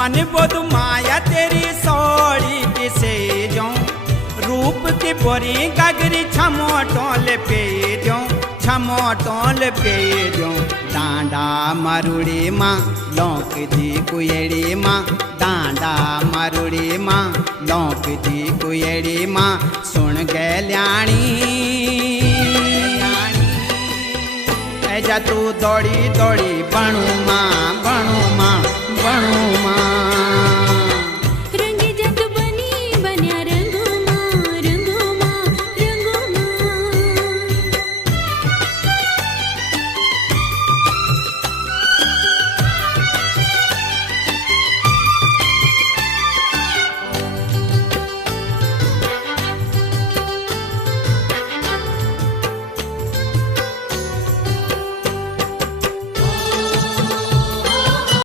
मन बुध माया तेरी सोड़ी किसे जाऊं, रूप की बोरी गगरी छमो टोल पे जाऊं, छमो टोल पे जाऊं। डांडा मारुड़ी माँ लौक दी कुएड़ी माँ, डांडा मारुड़ी माँ लौक दी कुएड़ी माँ। सुन गैल्याणी ऐजा तू दौड़ी दौड़ी बनू माँ, बनू माँ, बनू माँ।